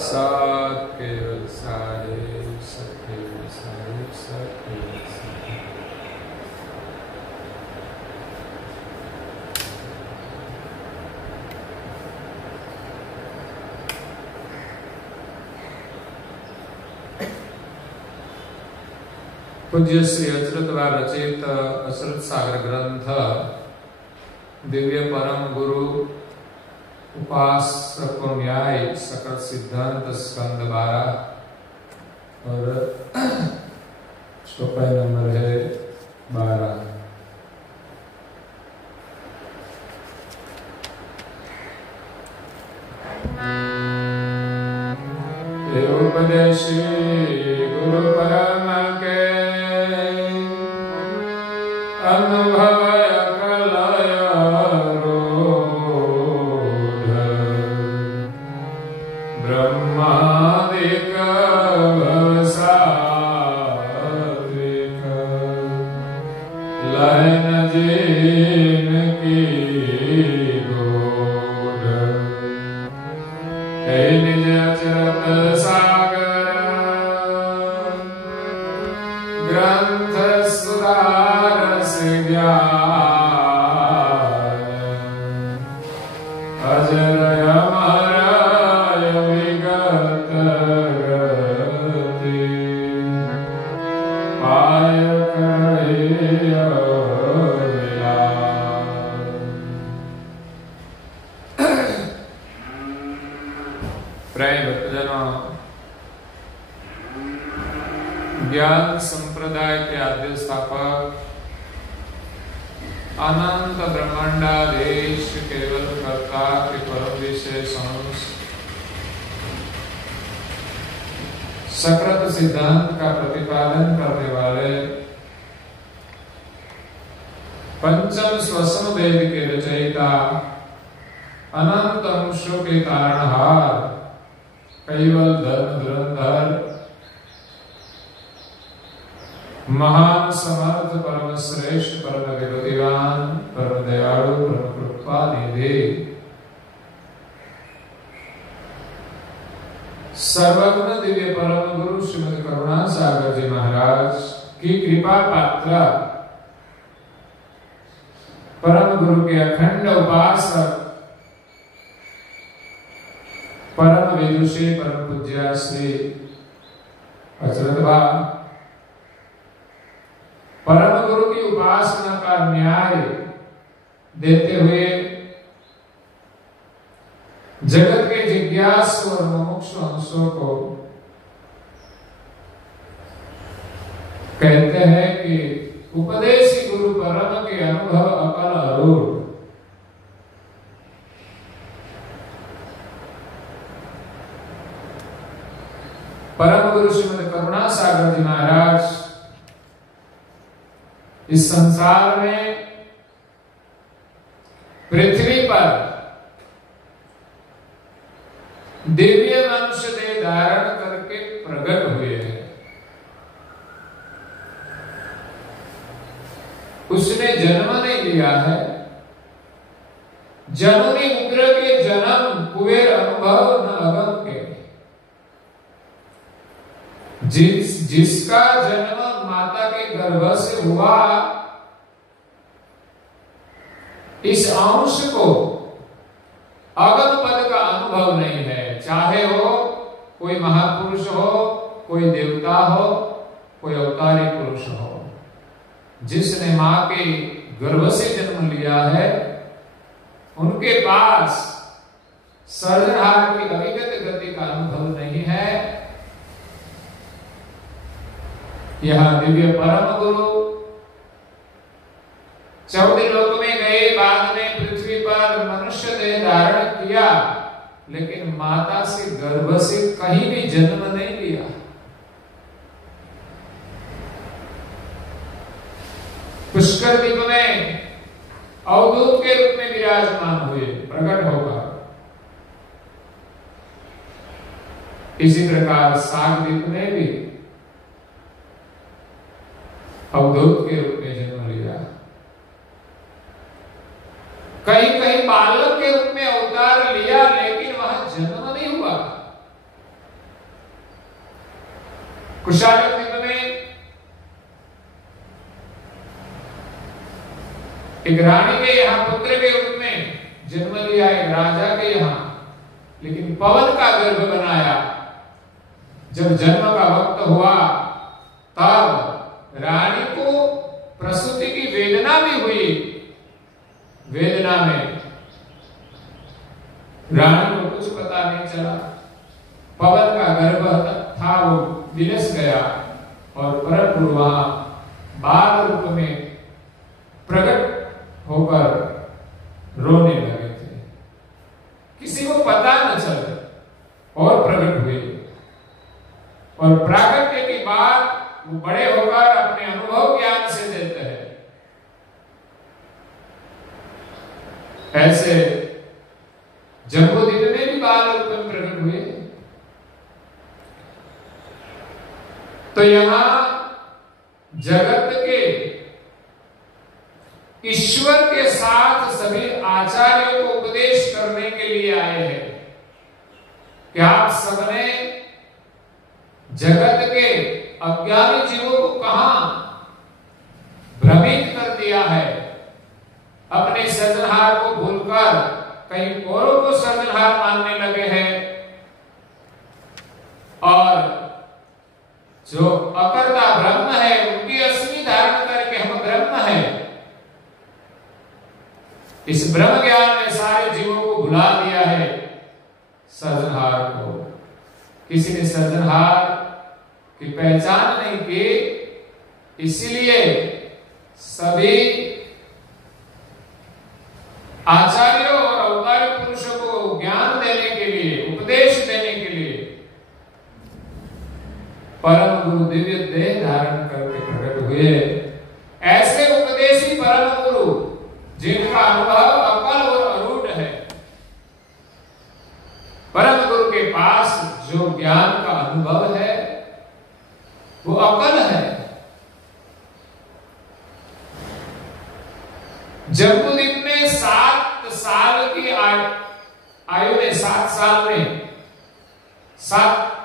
सात केवल सारे सत केवल सारे सत केवल सारे। पूज्य श्री अचरत व रचित अचरत सागर ग्रंथ दिव्य परम गुरु उपासक न्याय सकल सिद्धांत स्कंद 12 और चौपाई नंबर है 12। उपदेशी गुरु परम के अनुभव ज्ञान संप्रदाय के आद्य स्थापक अनंत ब्रह्मांडाधीश केवल कर्ता के परम विशेष अंश सकृत सिद्धांत का प्रतिपादन करने वाले पंचम स्वसम वेद के रचयिता अनंत अंशों के तारणहार केवल धर्म धुरंधर महान समर्थ परम श्रेष्ठ परम विभूतिवान परम दयालु परम कृपा निधि सर्वगुण दिव्य परम गुरु श्रीमद करुणा सागर जी महाराज की कृपा पात्र परम गुरु के अखंड उपासक परम विदुषी परम पूज्य श्री अचरत परम गुरु की उपासना का न्याय देते हुए जगत के जिज्ञासु और मुमुक्षु अंशों को कहते हैं कि उपदेशी गुरु परम के अनुभव अकल अरूढ़। परम गुरु श्रीमद करुणा सागर जी महाराज इस संसार में पृथ्वी पर दिव्य मनुष्य देह धारण करके प्रकट हुए हैं। उसने जन्म नहीं लिया है। जननी उग्र के जन्म कुबेर अनुभव न अगम के। जिसका जन्म माता के गर्भ से हुआ इस अंश को अगम पद का अनुभव नहीं है। चाहे हो कोई महापुरुष हो, कोई देवता हो, कोई अवतारी पुरुष हो, जिसने मां के गर्भ से जन्म लिया है उनके पास सर्जनहार की अविगत गति का अनुभव नहीं है। यह दिव्य परम गुरु 14 लोक में गए, बाद में पृथ्वी पर मनुष्य देह धारण किया, लेकिन माता से गर्भ से कहीं भी जन्म नहीं लिया। पुष्कर द्वीप में अवधूत के रूप में विराजमान हुए, प्रकट होगा। इसी प्रकार साग द्वीप में भी अवधूत के रूप में जन्म लिया। कहीं कहीं बालक के रूप में अवतार लिया, लेकिन वह जन्म नहीं हुआ। कुशालक द्वीप में एक रानी के यहाँ पुत्र के रूप में जन्म लिया, एक राजा के यहाँ, लेकिन पवन का गर्भ बनाया। जब जन्म का वक्त हुआ तब रानी को प्रसूति की वेदना भी हुई। वेदना में रानी को कुछ पता नहीं चला। पवन का गर्भ था, वो विलस गया और परम गुरु वहां बाल रूप में प्रकट होकर रोने लगे थे। किसी को पता न चले और प्रकट हुए, और प्राकट्य के बाद वो बड़े होकर अपने अनुभव ज्ञान से देते हैं। ऐसे जम्बूद्वीप में भी बाल रूप में प्रकट हुए। तो यहां जगत के ईश्वर के साथ सभी आचार्यों को उपदेश करने के लिए आए हैं कि आप सबने जगत के अज्ञानी जीवों को कहां भ्रमित कर दिया है। अपने सृजनहार को भूलकर कहीं औरों को सृजनहार मानने लगे हैं, और जो अकर्ता ब्रह्म है उनकी अस्मि धारण करके हम ब्रह्म है, इस ब्रह्म ज्ञान ने सारे जीवों को भुला दिया है सृजनहार को। किसी ने सृजनहार की पहचान नहीं की, इसीलिए सभी आचार्यों और अवतारी पुरुषों को ज्ञान देने के लिए, उपदेश देने के लिए परम गुरु दिव्य देह धारण करके प्रकट हुए। ऐसे उपदेशी परम गुरु जिनका अनुभव अकल और अरूढ़ है। परम गुरु के पास जो ज्ञान का अनुभव है वो अकल है। जम्बूद्वीप में 7 साल की आयु में, 7 साल में, 7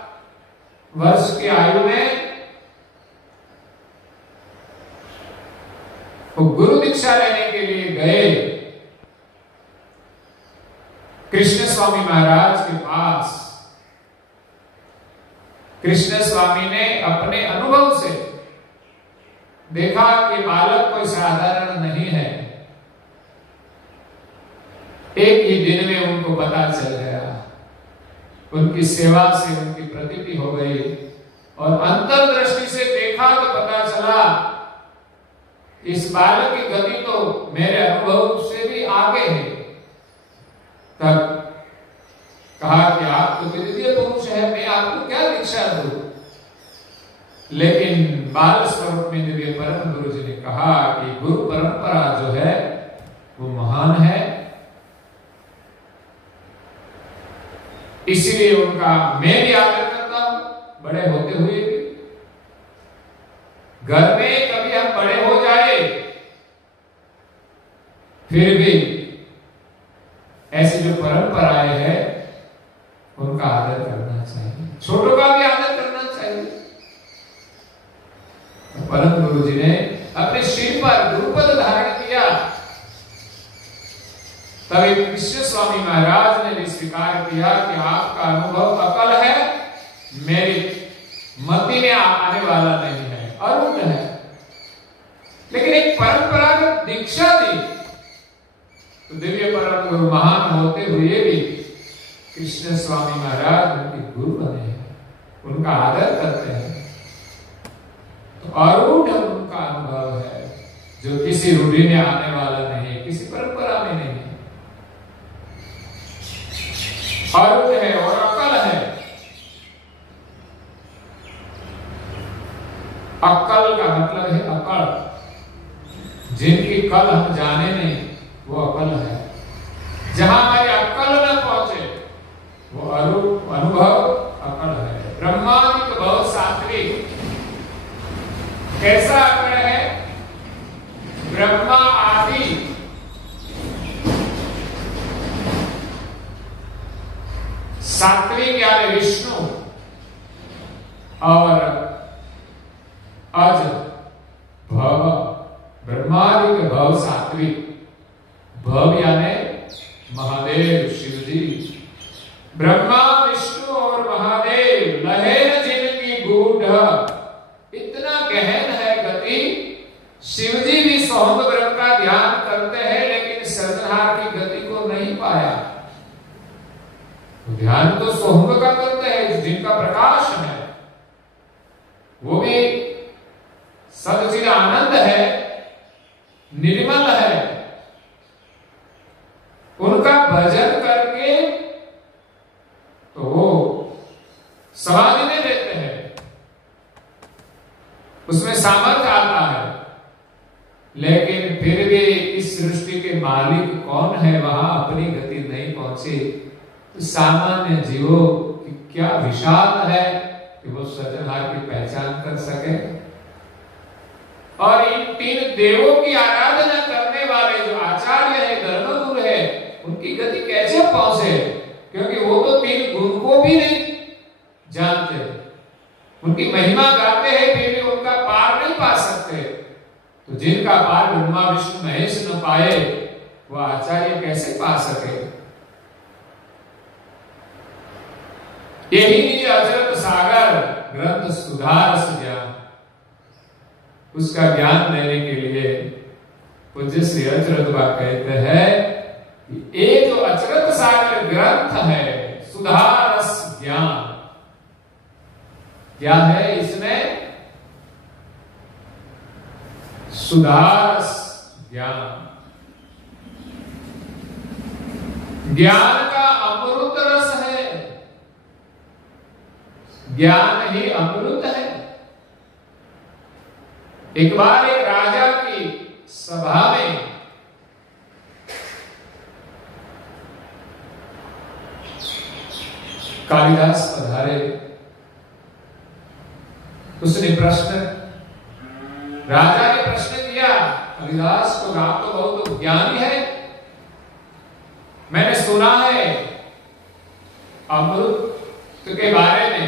वर्ष की आयु में वो गुरु दीक्षा लेने के लिए गए कृष्ण स्वामी महाराज के पास। कृष्ण स्वामी ने अपने अनुभव से देखा कि बालक कोई साधारण नहीं है। एक ही दिन में उनको पता चल गया, उनकी सेवा से उनकी प्रतीति हो गई, और अंतर्दृष्टि से देखा तो पता चला इस बालक की गति तो मेरे अनुभव से भी आगे है। तब कहा कि आप तो द्वितीय पुरुष है, मैं आपको क्या दीक्षा दूं? लेकिन बाल स्वरूप में दिव्य परम गुरु जी ने कहा कि गुरु परंपरा जो है वो महान है, इसीलिए उनका मैं भी आदर करता हूं, बड़े होते हुए भी। घर में कभी हम बड़े हो जाए फिर भी ऐसी जो परंपराएं हैं उनका आदर करना चाहिए, छोटों का भी आदर करना चाहिए। परम गुरु जी ने अपने सिर पर गुरुपद धारण किया, तभी कृष्ण स्वामी महाराज ने भी स्वीकार किया कि आपका अनुभव अकल है, मेरी मति में आने वाला नहीं है, अरूढ़ है। लेकिन एक परंपरागत दीक्षा दी तो दिव्य परम गुरु महान होते हुए भी कृष्ण स्वामी महाराज उनके गुरु बने हैं, उनका आदर करते हैं। तो अरूढ़ उनका अनुभव है जो किसी रूढ़ी में आने वाला नहीं है, किसी परंपरा में नहीं है, अरूढ़ है और अकल है। अक्कल का मतलब है अकल, जिनकी कल हम जाने नहीं वो अकल है। जहां हमारी अक्कल न पहुंचे वो अनुभव अकल है। ब्रह्मादिक भव सात्विक कैसा अकल है? ब्रह्मा आदि सात्विक यानी विष्णु और अज भव, ब्रह्मादिक भव सात्विक, भव यानी महादेव शिव जी, ब्रह्मा विष्णु और महादेव लहर जिनकी गूढ़, इतना गहन है गति। शिव जी भी सोहम ब्रह्म का ध्यान करते हैं लेकिन सृजनहार की गति को नहीं पाया। ध्यान तो सोहम का करते हैं जिनका प्रकाश है, वो भी सदचिद आनंद है, निर्मल है। उनका भजन करके तो वो समाधि में देते हैं, उसमें सामर्थ्य आता है। लेकिन फिर भी इस सृष्टि के मालिक कौन है, वहां अपनी गति नहीं पहुंची। तो सामान्य जीवों की क्या विशाल है कि वो सृजनहार की पहचान कर सके। और इन तीन देवों की आराधना करने वाले जो आचार्य है, धर्मगुरु है, उनकी गति कैसे पहुंचे? क्योंकि वो तो तीन गुण को भी नहीं जानते, उनकी महिमा गाते हैं फिर भी उनका पार नहीं पा सकते। तो जिनका पार ब्रह्मा विष्णु महेश न पाए, वो आचार्य कैसे पा सके? यही निज अजरत सागर ग्रंथ सुधारस ज्ञान, उसका ज्ञान देने के लिए पूज्य श्री अचरत बाबा कहते हैं कि ये जो अचरत सागर ग्रंथ है, सुधारस ज्ञान, क्या है इसमें? सुधारस ज्ञान, ज्ञान का अमृत रस है, ज्ञान ही अमृत है। एक बार एक राजा की सभा में कालिदास पधारे। उसने प्रश्न, राजा ने प्रश्न किया, कालिदास को आप तो बहुत ज्ञानी है, मैंने सुना है अमृत के बारे में,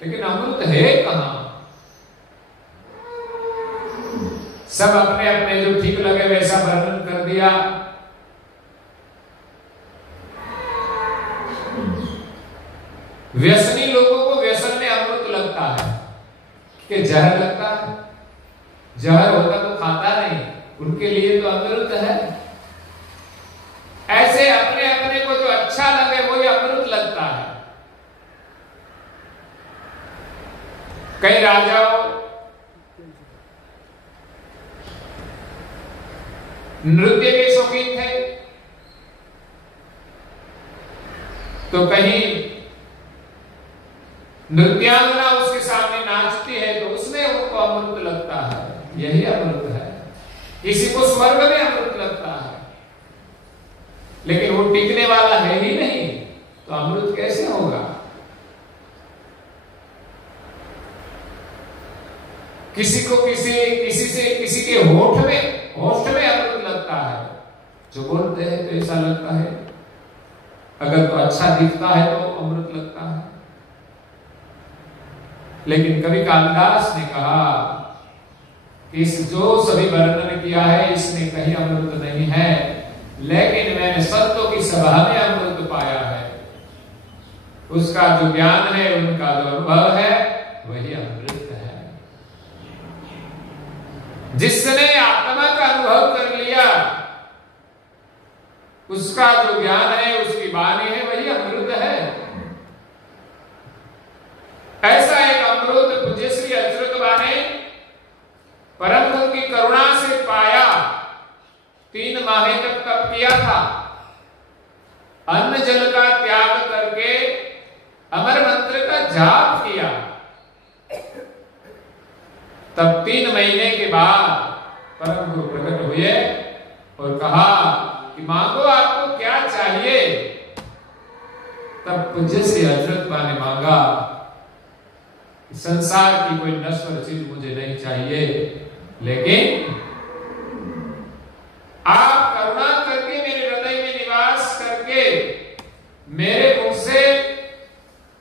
लेकिन अमृत है कहां? सब अपने अपने जो ठीक लगे वैसा वर्णन कर दिया। व्यसनी लोगों को व्यसन में अमृत लगता है कि जहर लगता है, जहर होता तो खाता नहीं, उनके लिए तो अमृत है। ऐसे अपने अपने को जो अच्छा लगे वही अमृत लगता है। कई राजाओं नृत्य के शौकीन थे, तो कहीं नृत्यांगना उसके सामने नाचती है तो उसमें उनको अमृत लगता है, यही अमृत है। किसी को स्वर्ग में अमृत लगता है, लेकिन वो टिकने वाला है ही नहीं, तो अमृत कैसे होगा? किसी को किसी के होठ में अमृत लगता है, जो बोलते हैं तो ऐसा लगता है, अगर तो अच्छा दिखता है तो अमृत लगता है। लेकिन कवि कालिदास ने कहा कि इस जो सभी वर्णन किया है इसमें कहीं अमृत नहीं है, लेकिन मैंने संतों की सभा में अमृत पाया है। उसका जो ज्ञान है, उनका जो अनुभव है, वही अमृत है। जिसने आत्मा का अनुभव कर लिया, उसका जो ज्ञान है, उसकी वाणी है, वही अमृत है। ऐसा एक अमृत पूज्य श्री अचरत ने परम गुरु की करुणा से पाया। 3 माह तक तप किया था, अन्न जल का त्याग करके अमर मंत्र का जाप किया। तब 3 महीने के बाद परम गुरु प्रकट हुए और कहा कि मांगो, आपको क्या चाहिए? तब पूज्य श्री अचरत ने मांगा, संसार की कोई नश्वर चीज मुझे नहीं चाहिए, लेकिन आप करुणा करके मेरे हृदय में निवास करके मेरे मुख से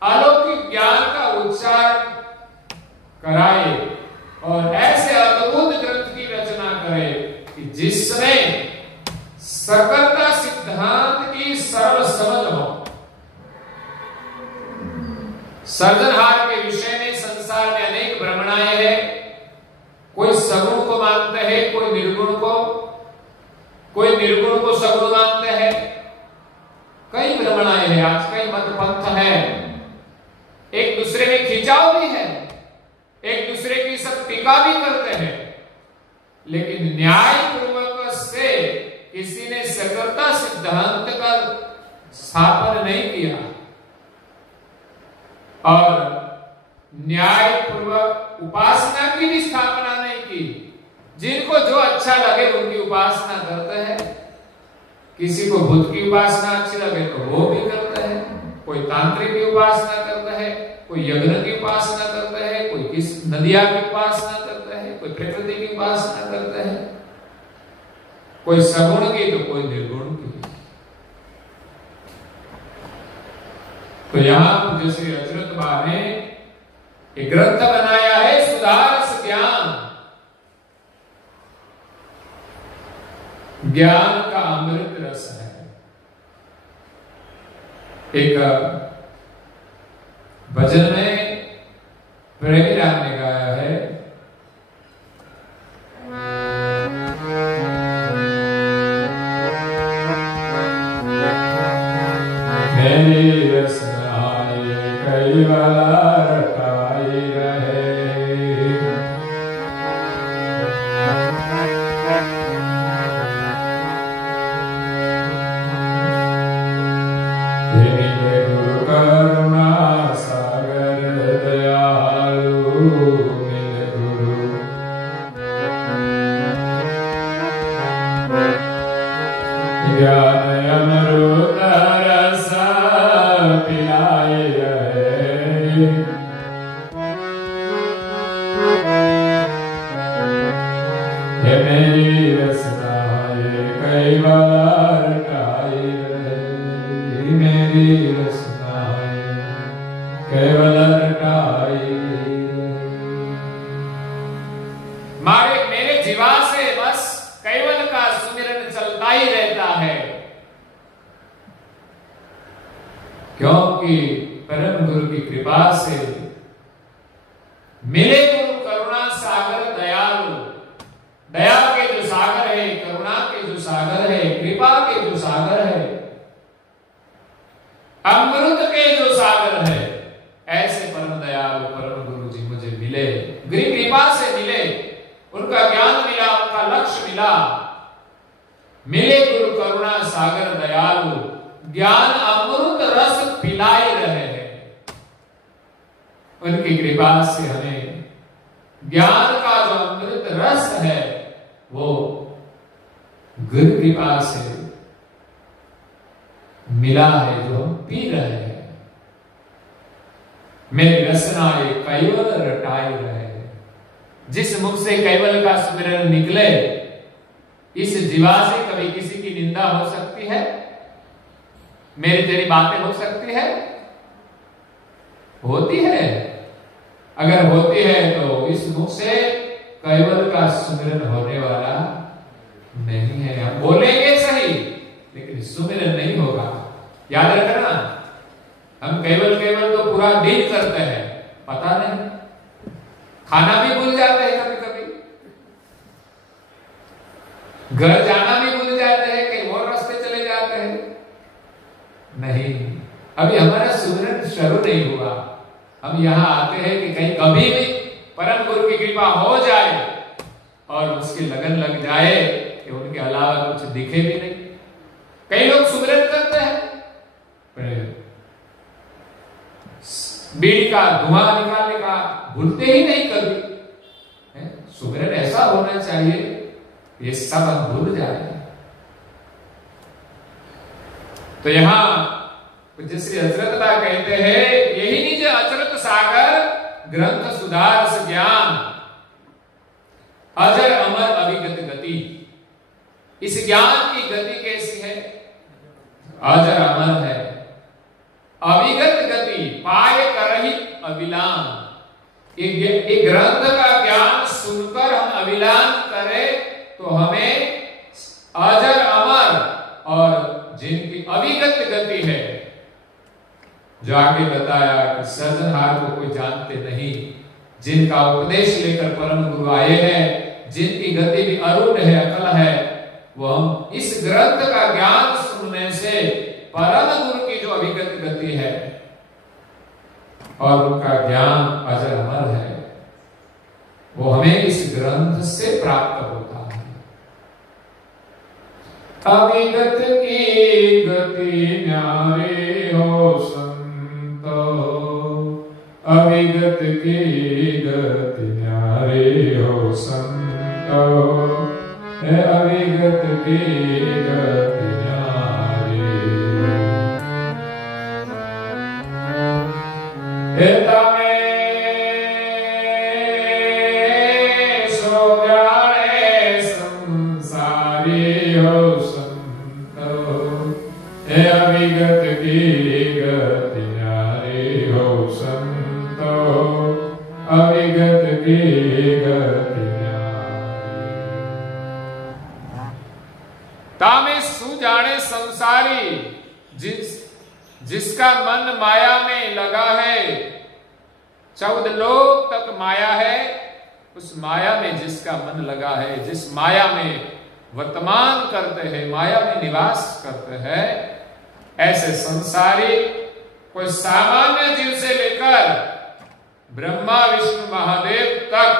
अलौकिक ज्ञान का उच्चारण कराए। सर्जनहार के विषय में संसार में अनेक भ्रमणाएं हैं। कोई सगुण को मानते हैं, कोई निर्गुण को, कोई निर्गुण को सगुण मानते हैं। कई भ्रमणाएं हैं, आज कई मत पंथ है, एक दूसरे में खिंचाव भी है, एक दूसरे की सब टीका भी करते हैं, लेकिन न्याय पूर्वक से किसी ने सकलता सिद्धांत का स्थापन नहीं किया और न्याय पूर्वक उपासना की भी स्थापना नहीं की। जिनको जो अच्छा लगे उनकी उपासना करते हैं। किसी को बुद्ध की उपासना अच्छी लगे तो वो भी करते हैं, कोई तांत्रिक की उपासना करता है, कोई यज्ञ की उपासना करता है, कोई किस नदिया की उपासना करता है, कोई प्रकृति की उपासना करता है, कोई सगुण की तो कोई निर्गुण की। तो यहां पूज्य श्री अच्युत बा ने एक ग्रंथ बनाया है, सुधारस ज्ञान। ज्ञान का अमृत रस है। एक भजन में प्रेमी राम ने गाया है, मेरी रसनाई कई बार रटाई रहे, गुरु करुणा सागर दयालु, मिल गुरु ज्ञान अमृत रस पिलाए रहे, हे मेरी रसनाए कई बार रटाई रहे, मेरी रसनाए केवल रटाई। मेरे जीवा से बस केवल का सुमिरन चलता ही रहता है, क्योंकि परम गुरु की कृपा से मिले गुरु करुणा सागर दयालु। दया के जो सागर है, करुणा के जो सागर है, कृपा के जो सागर है, अमृत के जो सागर है, ऐसे परम दयालु परम गुरु जी मुझे मिले, गुरु कृपा से मिले, उनका ज्ञान मिला, उनका लक्ष्य मिला। मिले गुरु करुणा सागर दयालु, ज्ञान अमृत रस पिलाए रहे हैं। उनकी कृपा से हमें ज्ञान का जो अमृत रस है वो गुरु कृपा से मिला है, जो हम पी रहे हैं। मेरी रसना ये कैवल रटाई रहे हैं। जिस मुख से कैवल का सुमिरन निकले, इस जीवा से कभी किसी की निंदा हो सकती है? मेरी तेरी बातें हो सकती है? होती है। अगर होती है तो इस मुख से कैवल का सुमिरन होने वाला नहीं है। हम बोलेंगे सही, लेकिन सुमिरन नहीं होगा। याद रखना, हम केवल केवल तो पूरा दिन करते हैं, पता नहीं, खाना भी भूल जाते हैं कभी कभी, घर जाना भी भूल जाते हैं, कहीं और रास्ते चले जाते हैं। नहीं, अभी हमारा सुमिरन शुरू नहीं हुआ। हम यहाँ आते हैं कि कहीं कभी भी परम गुरु की कृपा हो जाए और उसकी लगन लग जाए कि उनके अलावा कुछ दिखे भी नहीं। कई लोग सुमिरन करते हैं, बीड़ी का धुआं निकालने का भूलते ही नहीं कभी। सुमिरन ऐसा होना चाहिए ये सब हम भूल जाए। तो यहां पूज्य श्री अचरत कहते हैं, यही निज अचरत सागर ग्रंथ सुधारस ज्ञान, अजर अमर अविगत गति। इस ज्ञान की गति कैसी है? अजर अमर है, अविगत गति, पाए करही अविलान। एक ग्रंथ का ज्ञान सुनकर हम अविलान करें तो हमें अजर अमर और जिनकी अविगत गति है, जो आगे बताया कि सृजनहार को कोई जानते नहीं, जिनका उपदेश लेकर परम गुरु आए हैं, जिनकी गति भी अरुण है, अकल है, वो हम इस ग्रंथ का ज्ञान सुनने से परम गुरु की जो अभिगत गति है और उनका ज्ञान अजर अमर है, वो हमें इस ग्रंथ से प्राप्त होता है। अभिगत की गति न्यारे हो संतो, अभिगत की गति न्यारे हो संतो, अभिगत की गति न्यारे। तमे सो जाने संसारी हो संतो, अभिगत की गति न्यारे हो संतो, अभिगत की गति न्यारे। तामे सु जाने संसारी, जिसका मन माया में लगा है, 14 लोक तक माया है, उस माया में जिसका मन लगा है, जिस माया में वर्तमान करते हैं, माया में निवास करते हैं, ऐसे संसारी कोई सामान्य जीव से लेकर ब्रह्मा विष्णु महादेव तक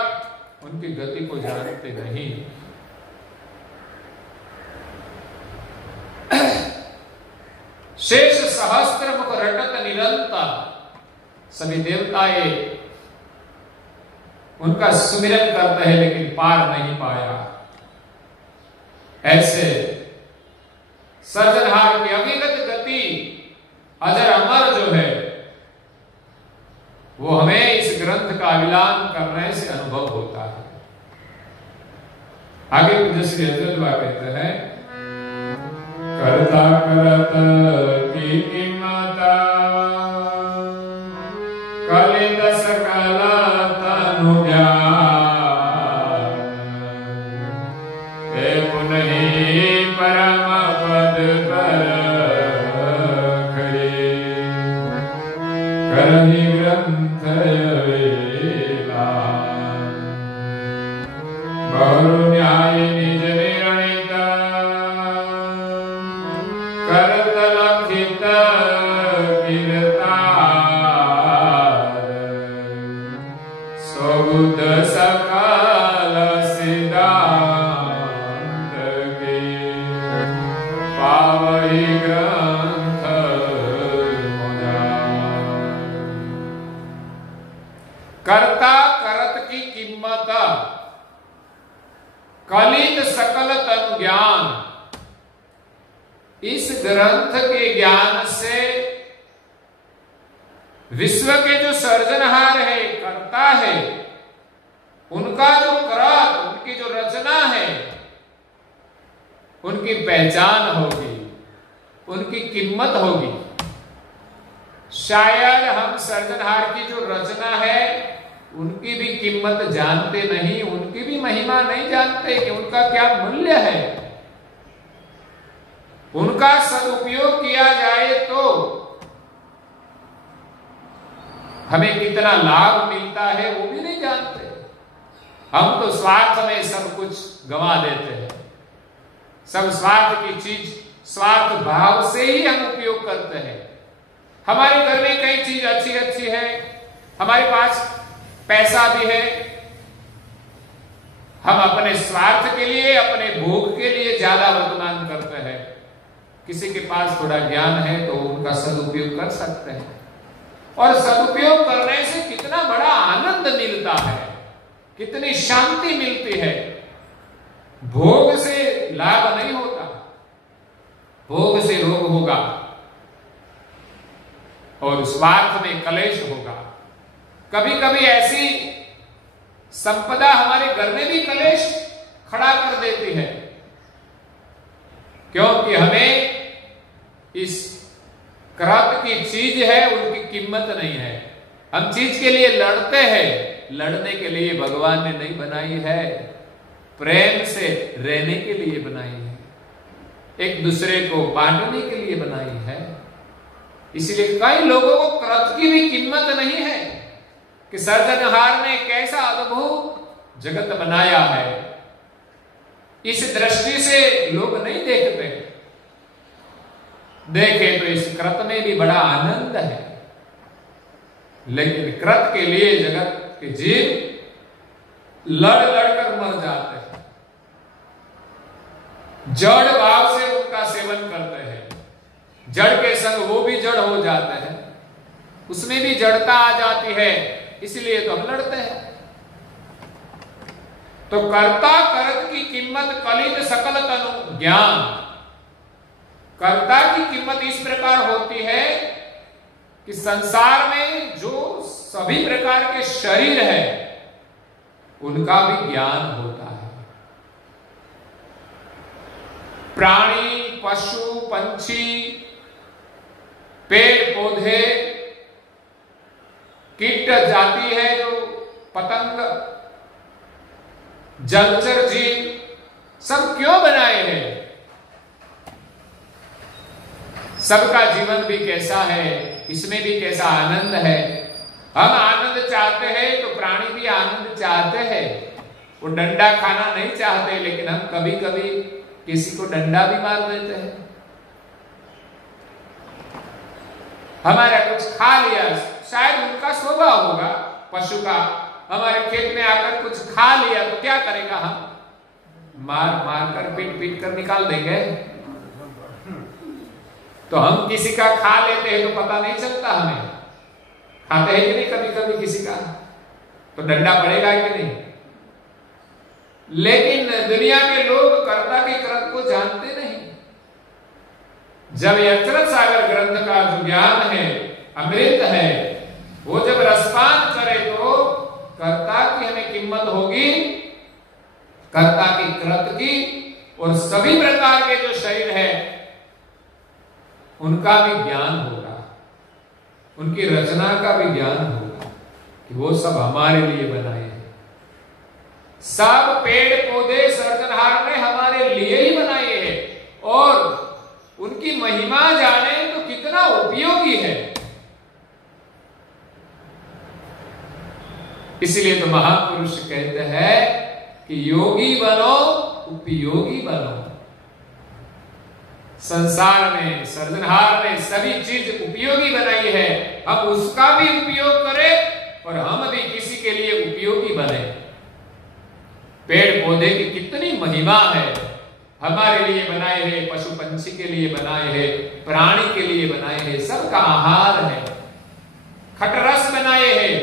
उनकी गति को जानते नहीं। शेष सहस्त्र मुख रटत निरंतर, सभी देवताएं उनका सुमिरन करते हैं लेकिन पार नहीं पाया। ऐसे सृजनहार की अभिगत गति अजर अमर जो है, वो हमें इस ग्रंथ का अविलान करने से अनुभव होता है। आगे पूज्य श्री अद्वैतवा कहते हैं, करता करत की कीमता, कलित सकल तनु ज्ञान, ते पुनहि परम पद पर खरे, करहि ग्रंथ वेला, बहु न्याय निज निर्णित, करत लखित कीर्तार, स्वबुद्ध सकल सिद्धांत के, पावई ग्रंथ मुझार। कर्ता करत की कीमत, कलित सकल तनु ज्ञान, इस ग्रंथ के ज्ञान से विश्व के जो सर्जनहार है, करता है, उनका जो करत, उनकी जो रचना है, उनकी पहचान होगी, उनकी कीमत होगी। शायद हम सर्जनहार की जो रचना है उनकी भी कीमत जानते नहीं, उनकी भी महिमा नहीं जानते कि उनका क्या मूल्य है। उनका सदुपयोग किया जाए तो हमें कितना लाभ मिलता है वो भी नहीं जानते। हम तो स्वार्थ में सब कुछ गंवा देते हैं। सब स्वार्थ की चीज, स्वार्थ भाव से ही हम उपयोग करते हैं। हमारे घर में कई चीज अच्छी अच्छी है, हमारे पास पैसा भी है, हम अपने स्वार्थ के लिए, अपने भोग के लिए ज्यादा वर्तमान करते हैं। किसी के पास थोड़ा ज्ञान है तो उनका सदुपयोग कर सकते हैं, और सदुपयोग करने से कितना बड़ा आनंद मिलता है, कितनी शांति मिलती है। भोग से लाभ नहीं होता, भोग से रोग होगा और स्वार्थ में कलेश होगा। कभी कभी ऐसी संपदा हमारे घर में भी कलेश खड़ा कर देती है, क्योंकि हमें इस कृत की चीज है उनकी कीमत नहीं है। हम चीज के लिए लड़ते हैं, लड़ने के लिए भगवान ने नहीं बनाई है, प्रेम से रहने के लिए बनाई है, एक दूसरे को बांटने के लिए बनाई है। इसलिए कई लोगों को कृत की भी कीमत नहीं है कि सृजनहार ने कैसा अद्भुत जगत बनाया है। इस दृष्टि से लोग नहीं देखते। देखे तो इस कृत में भी बड़ा आनंद है, लेकिन कृत के लिए जगत के जीव लड़ लड़कर मर जाते हैं। जड़ भाव से उनका सेवन करते हैं, जड़ के संग वो भी जड़ हो जाते हैं, उसमें भी जड़ता आ जाती है, इसलिए तो हम लड़ते हैं। तो कर्ता करत की कीमत कलित सकल तनु ज्ञान। कर्ता की कीमत इस प्रकार होती है कि संसार में जो सभी प्रकार के शरीर है उनका भी ज्ञान होता है। प्राणी, पशु, पंछी, पेड़ पौधे, कीट जाति है जो पतंग, जलचर जीव, सब क्यों बनाए हैं? सबका जीवन भी कैसा है, इसमें भी कैसा आनंद है। हम आनंद चाहते हैं तो प्राणी भी आनंद चाहते हैं। वो डंडा खाना नहीं चाहते, लेकिन हम कभी कभी किसी को डंडा भी मार देते हैं। हमारा कुछ खा लिया, शायद उनका स्वभाव होगा पशु का, हमारे खेत में आकर कुछ खा लिया तो क्या करेगा? हम मार मार कर पीट पीट कर निकाल देंगे। तो हम किसी का खा लेते हैं तो पता नहीं चलता, हमें खाते हैं कि नहीं कभी कभी किसी का, तो डंडा पड़ेगा कि नहीं। लेकिन दुनिया के लोग कर्ता की कृत को जानते नहीं। जब अक्षर सागर ग्रंथ का जो ज्ञान है, अमृत है, वो जब रसपान करे तो कर्ता की हमें कीमत होगी, कर्ता की कृत की, और सभी प्रकार के जो शरीर है उनका भी ज्ञान होगा, उनकी रचना का भी ज्ञान होगा कि वो सब हमारे लिए बनाए हैं। सब पेड़ पौधे सृजनहार ने हमारे लिए ही बनाए हैं, और उनकी महिमा जाने तो कितना उपयोगी है। इसलिए तो महापुरुष कहते हैं कि योगी बनो, उपयोगी बनो। संसार में सृजनहार ने सभी चीज उपयोगी बनाई है, हम उसका भी उपयोग करें और हम भी किसी के लिए उपयोगी बने। पेड़ पौधे की कितनी महिमा है, हमारे लिए बनाए हैं, पशु पंछी के लिए बनाए हैं, प्राणी के लिए बनाए हैं, सबका आहार है। खटरस बनाए हैं,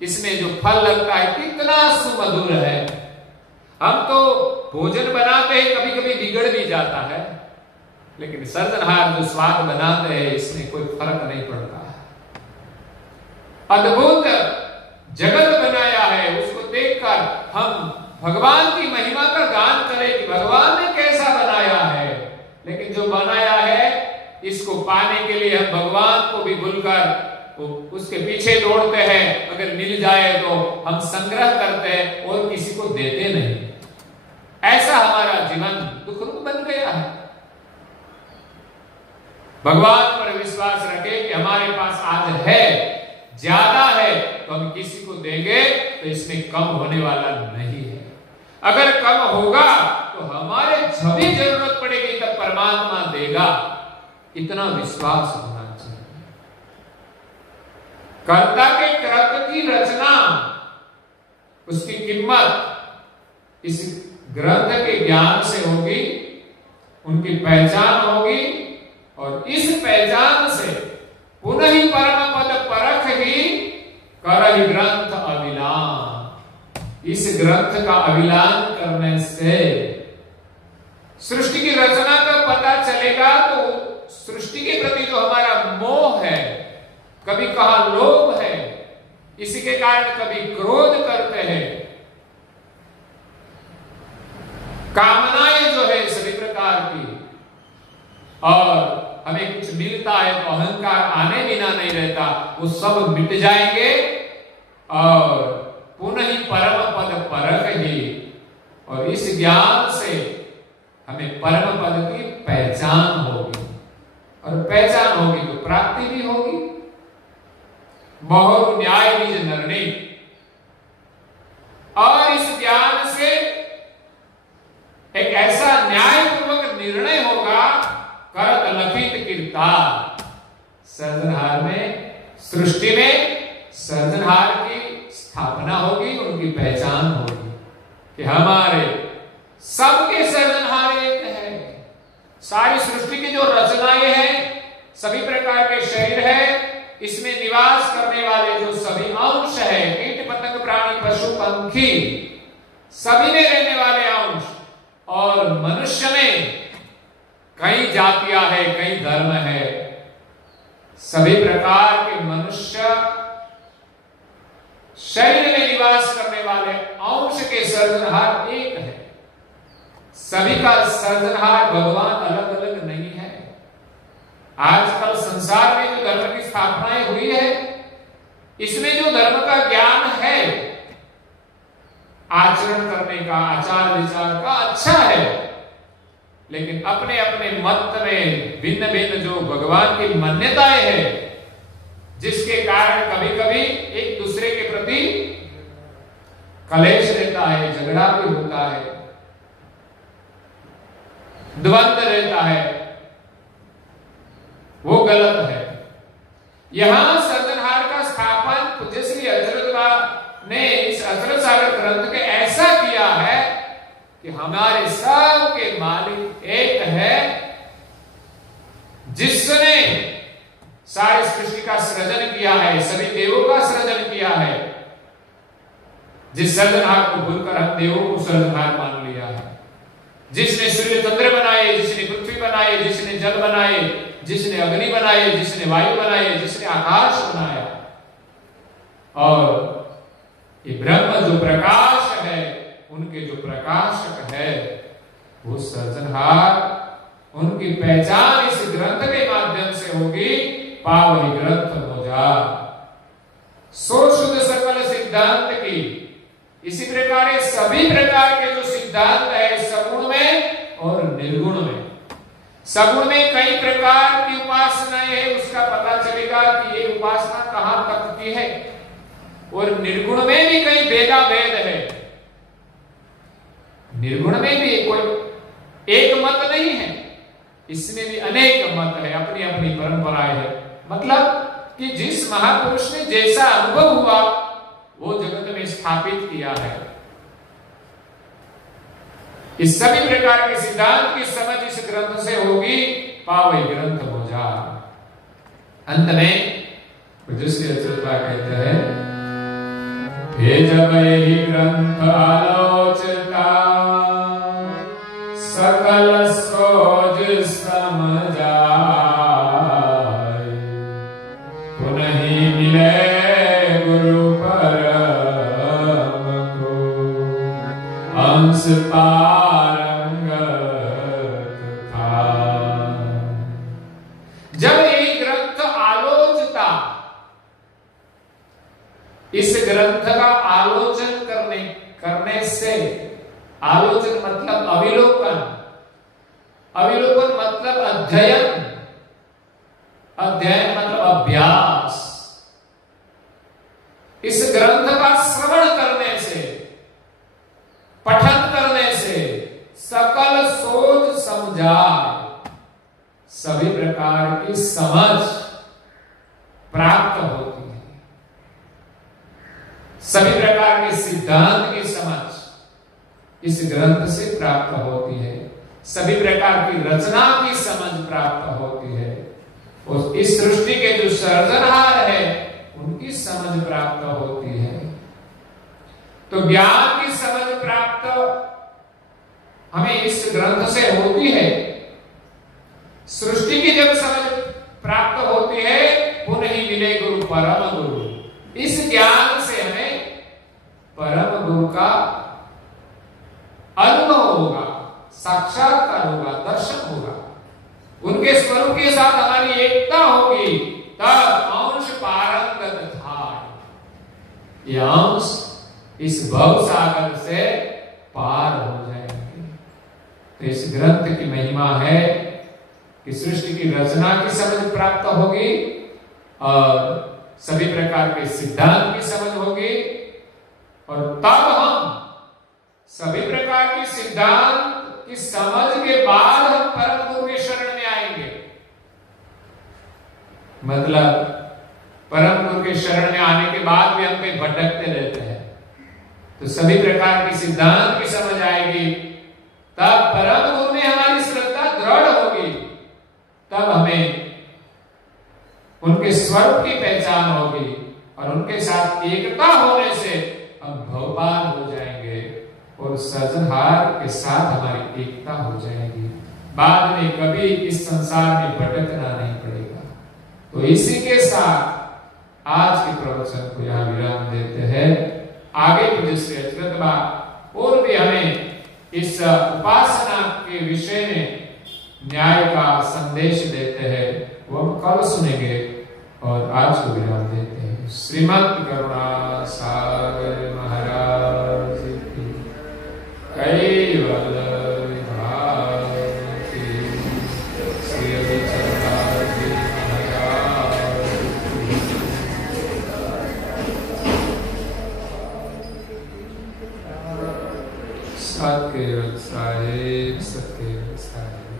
इसमें जो फल लगता है कितना सुमधुर है। हम तो भोजन बनाते हैं, कभी कभी बिगड़ भी जाता है, लेकिन सृजनहार जो स्वाद बनाते हैं इसमें कोई फर्क नहीं पड़ता। अद्भुत जगत बनाया है, उसको देखकर हम भगवान की महिमा का गान करें कि भगवान ने कैसा बनाया है। लेकिन जो बनाया है इसको पाने के लिए हम भगवान को भी भूलकर उसके पीछे दौड़ते हैं। अगर मिल जाए तो हम संग्रह करते हैं और किसी को देते नहीं। ऐसा हमारा जीवन दुखरूप बन गया है। भगवान पर विश्वास रखें कि हमारे पास आज है, ज्यादा है, तो हम किसी को देंगे तो इसमें कम होने वाला नहीं है। अगर कम होगा तो हमारे जब भी जरूरत पड़ेगी तब परमात्मा देगा, इतना विश्वास होना चाहिए। कर्ता के कृत की रचना, उसकी कीमत इस ग्रंथ के ज्ञान से होगी, उनकी पहचान होगी, और इस पहचान से पुनः ही परम पद परख ही करहि ग्रंथ अविलान। इस ग्रंथ का अविलान करने से सृष्टि की रचना का पता चलेगा। तो सृष्टि के प्रति जो हमारा मोह है, कभी कहा लोभ है, इसी के कारण कभी क्रोध करते हैं, कामनाएं जो है सभी प्रकार की, और हमें कुछ मिलता है तो अहंकार आने बिना नहीं रहता, वो सब मिट जाएंगे और पुनः ही परम पद परख ही। और इस ज्ञान से हमें परम पद की पहचान होगी, और पहचान होगी तो प्राप्ति भी होगी। बहु न्याय निज निर्णय, और इस ज्ञान से एक ऐसा न्यायपूर्वक निर्णय होगा, करत लखित कीर्तार, सर्जनहार में, सृष्टि में सर्जनहार की स्थापना होगी, उनकी पहचान होगी कि हमारे सबके सर्जनहार एक है। सारी सृष्टि की जो रचनाएं हैं, सभी प्रकार के शरीर है, इसमें निवास करने वाले जो सभी अंश है, कीट पतंग प्राणी पशु पंखी, सभी में रहने वाले अंश, और मनुष्य में कई जातियां है, कई धर्म है, सभी प्रकार के मनुष्य शरीर में निवास करने वाले अंश के सर्जनहार एक है। सभी का सर्जनहार भगवान अलग अलग नहीं है। आजकल संसार में जो धर्म की स्थापनाएं हुई है, इसमें जो धर्म का ज्ञान है, आचरण करने का, आचार विचार का अच्छा है, लेकिन अपने अपने मत में भिन्न भिन्न जो भगवान की मान्यताएं हैं, जिसके कारण कभी कभी एक दूसरे के प्रति कलेश रहता है, झगड़ा भी होता है, द्वंद्व रहता है, वो गलत है। यहां सर्जनहार का स्थापन पूज्य श्री अचरज ने इस अचरज सागर ग्रंथ के ऐसा किया है कि हमारे सब के मालिक एक है, जिसने सारी सृष्टि का सृजन किया है, सभी देवों का सृजन किया है। जिस सर्जनहार को भूलकर हम देवों को सर्जनहार मान लिया है, जिसने सूर्य चंद्र बनाए, जिसने पृथ्वी बनाए, जिसने जल बनाए, जिसने अग्नि बनाए, जिसने वायु बनाए, जिसने आकाश बनाया, और ये ब्रह्म जो प्रकाश है, उनके जो प्रकाशक है, वो सर्जनहार, उनकी पहचान इस ग्रंथ के माध्यम से होगी। पावनी ग्रंथ मोजा सो शुद्ध सकल सिद्धांत की। इसी प्रकार सभी प्रकार के जो सिद्धांत है, सगुण में और निर्गुण में, सगुण में कई प्रकार की उपासनाएं है, उसका पता चलेगा कि ये उपासना कहां तक की है, और निर्गुण में भी कई भेदा भेद है। निर्गुण में भी कोई एक मत नहीं है, इसमें भी अनेक मत है, अपनी अपनी परंपराएं है। मतलब कि जिस महापुरुष ने जैसा अनुभव हुआ, वो जगत में स्थापित किया है। इस सभी प्रकार के सिद्धांत की समझ इस ग्रंथ से होगी। पावई ग्रंथ मोजा। अंत में पूज्य अच्युता कहते हैं, हे जब यही ग्रंथ आलोचता, सकल सोज समझाए, पुनः मिले गुरु परम को, अंश पारंगत था। जब ये ग्रंथ आलोचता, इस ग्रंथ का आलोचन करने से, आलोचन मतलब अविलोकन, अविलोकन मतलब अध्ययन, अध्ययन मतलब अभ्यास। इस ग्रंथ का श्रवण करने से, पठन करने से सकल सोच समझाए, सभी प्रकार की समझ प्राप्त होती है। सभी प्रकार के सिद्धांत की समझ इस ग्रंथ से प्राप्त होती है। सभी प्रकार की रचना की समझ प्राप्त होती है, और इस सृष्टि के जो सर्जनहार है, उनकी समझ प्राप्त होती है। तो ज्ञान की समझ प्राप्त हमें इस ग्रंथ से होती है। सृष्टि की जब समझ प्राप्त होती है, पुनः ही मिले गुरु परम गुरु। इस ज्ञान से हमें परम गुरु का अनुभव होगा, साक्षात्कार होगा, दर्शन होगा, उनके स्वरूप के साथ हमारी एकता होगी, तब अंश पारंगत था। ये अंश इस भव सागर से पार हो जाएंगे। तो इस ग्रंथ की महिमा है कि सृष्टि की रचना की समझ प्राप्त होगी और सभी प्रकार के सिद्धांत की समझ होगी, और तब हम सभी प्रकार के सिद्धांत की समझ के बाद हम परम गुरु के शरण में आएंगे। मतलब परम गुरु के शरण में आने के बाद भी हम कहीं भटकते रहते हैं, तो सभी प्रकार के सिद्धांत की समझ आएगी, तब परम गुरु में हमारी श्रद्धा दृढ़ होगी, तब हमें उनके स्वरूप की पहचान होगी और उनके साथ एकता होने से हम भगवान हो जाएंगे और सृजनहार के साथ हमारी एकता हो जाएगी। बाद में कभी इस संसार में भटकना नहीं पड़ेगा। तो इसी के साथ आज के प्रवचन को यहाँ विराम देते हैं। आगे पूज्य श्री अच्युतबा और भी हमें इस उपासना के विषय में न्याय का संदेश देते हैं, वो हम कल सुनेंगे और आज को विराम देते हैं। श्रीमद् करुणा सागर महाराज की कैवल भारती, श्री अभिचंद्र जी महाराज की। सत्य साहेब, सत्य साहेब।